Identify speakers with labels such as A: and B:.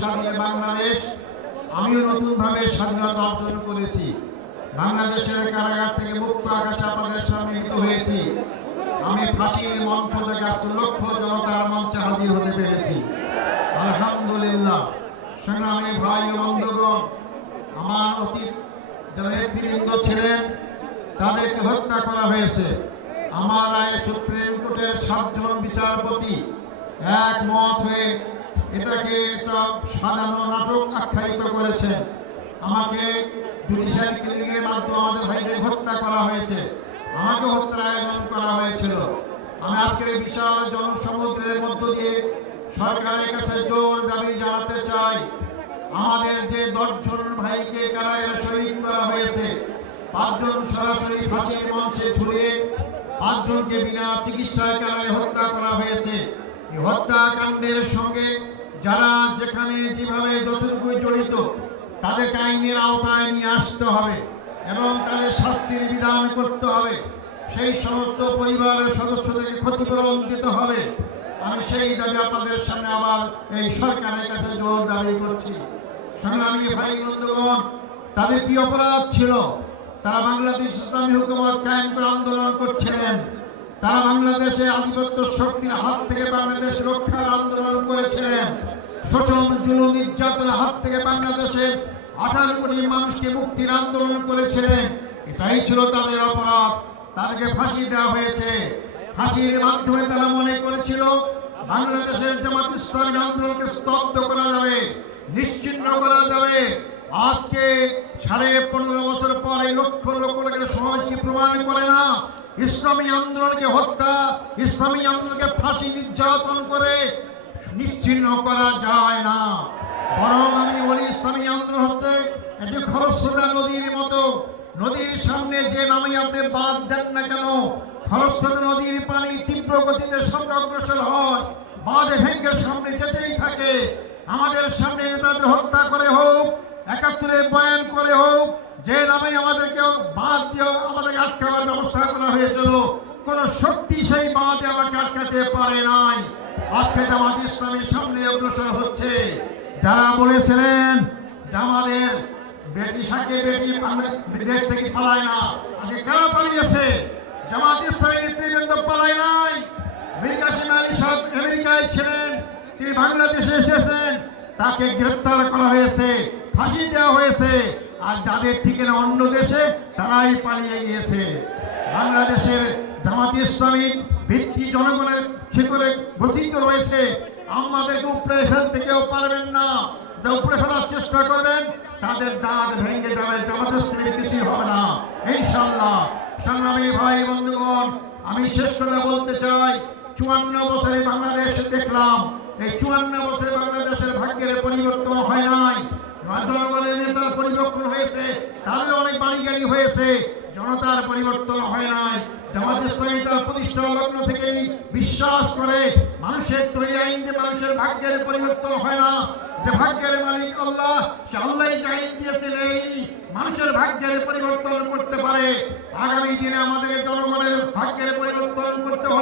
A: স্বাধীন বাংলাদেশ আমিও নতুন ভাবে স্বাধীনতা অর্জন করেছি। বাংলাদেশের কারাগার থেকে মুক্ত আকাশে আপনাদের সম্মিলিত হয়েছি। আমি ফাঁসির মঞ্চ থেকে লক্ষ জনতার মঞ্চে হাজির হতে পেরেছি। আলহামদুলিল্লাহ। সংগ্রামী ভাই বন্ধুগণ, আমার অতীত যারা নেতৃবৃন্দ ছিলেন, তাদেরকে হত্যা করা হয়েছে। আমার রায়ে সুপ্রিম কোর্টের সাতজন বিচারপতি একমত হয়ে এটাকে একটা সাজানো নাটক আখ্যায়িত করেছেন। আমাকে জুডিশিয়ারি ক্লিনিকের মাধ্যমে আমাদের ভাইদের হত্যা করা হয়েছে। আমাকে হত্যার আয়োজন করা হয়েছিল। আমি আজকের এই বিশাল জনসমুদ্রের মধ্য দিয়ে সরকারের কাছে জোর দাবি জানাতে চাই। আমাদের যে দশজন ভাইকে কারাগারে শহীদ করা হয়েছে, পাঁচজন সরাসরি ফাঁসির মঞ্চে ঝুলিয়ে পাঁচজনকে বিনা চিকিৎসায় কারাগারে হত্যা করা হয়েছে। হত্যাকাণ্ডের সঙ্গে যারা যেখানে যেভাবে যতটুকু জড়িত, তাদেরকে আইনের আওতায় নিয়ে আসতে হবে এবং তাদের শাস্তির বিধান করতে হবে। সেই সমস্ত পরিবারের সদস্যদের ক্ষতিপূরণ দিতে হবে। আমি সেই দাবি আপনাদের সামনে আবার এই সরকারের কাছে জোর দাবি করছি। সংগ্রামী ভাই বন্ধুগণ, তাদের কি অপরাধ ছিল? তারা বাংলাদেশ ইসলামী হুকুমত কায়েম করে আন্দোলন করছিলেন। তারা বাংলাদেশে আধিপত্য শক্তির হাত থেকে বাংলাদেশ রক্ষার আন্দোলন করেছিলেন। শোষণ, জুলুম, নির্যাতনের হাত থেকে বাংলাদেশে আঠারো কোটি মানুষকে মুক্তির আন্দোলন করেছিলেন। এটাই ছিল তাদের অপরাধ। তাদেরকে ফাঁসি দেওয়া হয়েছে। ফাঁসির মাধ্যমে তারা মনে করেছিল, বাংলাদেশের জামাত ইসলামী আন্দোলনকে স্তব্ধ করা যাবে, নিশ্চিন্ন করা যাবে। আজকে সাড়ে পনেরো বছর পরে লক্ষ লক্ষ লোকের সমাজ কি প্রমাণ করে না। ইসলামী আন্দোলনকে হত্যা, ইসলামী আন্দোলনকে ফাঁসি নির্যাতন করে নিশ্চিহ্ন করা যায় না। বরং আমি বলি, ইসলামী আন্দোলন হচ্ছে একটি খরস্রোতা নদীর মতো। নদীর সামনে যে নামে আপনি বাদ দেন না কেন, খরস্রোতা নদীর পানি তীব্র গতিতে সামনে অগ্রসর হয়, বাঁধে ভেঙ্গে সামনে যেতেই থাকে। আমাদের সামনে নেতাদের হত্যা করে হোক, একাত্তরে বয়ান করে হোক যে নামে আমাদেরকে বাদ দিয়ে আমাদেরকে আটকাবার ব্যবস্থা করা হয়েছিল, কোন শক্তি সেই বাঁধে আমাকে আটকাতে পারে নাই। আজকে জামাত ইসলামের সামনে অগ্রসর হচ্ছে। যারা বলেছিলেন যে আমাদের বেটি সাকে বেটি বিদেশ থেকে পালায় না, আজকে কেন পালিয়েছে? জামাত ইসলামের নেতৃবৃন্দ পালায় নাই। মীর কাসিম আলী সাহেব আমেরিকায় ছিলেন, তিনি বাংলাদেশে এসেছেন, তাকে গ্রেপ্তার করা হয়েছে, ফাঁসি দেওয়া হয়েছে। আর যাদের ঠিকানা অন্য দেশে, তারাই পালিয়ে গিয়েছে। বাংলাদেশের জামাত ইসলামী ভিত্তি জনগণের শিকড়ে গঠিত রয়েছে। আমাদেরকে উপরে ফেলতে কেউ পারবেন না। যা উপরে ফেলার চেষ্টা করবেন, তাদের দাঁত ভেঙে যাবে। জামাত ইসলামী কিছুই হবে না। ইনশাল্লাহ সংগ্রামী ভাই, বন্ধুগণ, আমি শেষ করে বলতে চাই। চুয়ান্ন বছরে বাংলাদেশ দেখলাম এই চুয়ান্ন বছরে বাংলাদেশের ভাগ্যের পরিবর্তন হয় নাই। নেতার পরিবর্তন হয়েছে, তাদের অনেক বাড়ি গাড়ি হয়েছে, জনতার পরিবর্তন হয় নাই। মানুষের তৈরি আইন মানুষের ভাগ্যের পরিবর্তন হয় না ভাগ্যের মানুষের ভাগ্যের পরিবর্তন করতে পারে। আগামী দিনে আমাদের জনগণের ভাগ্যের পরিবর্তন করতে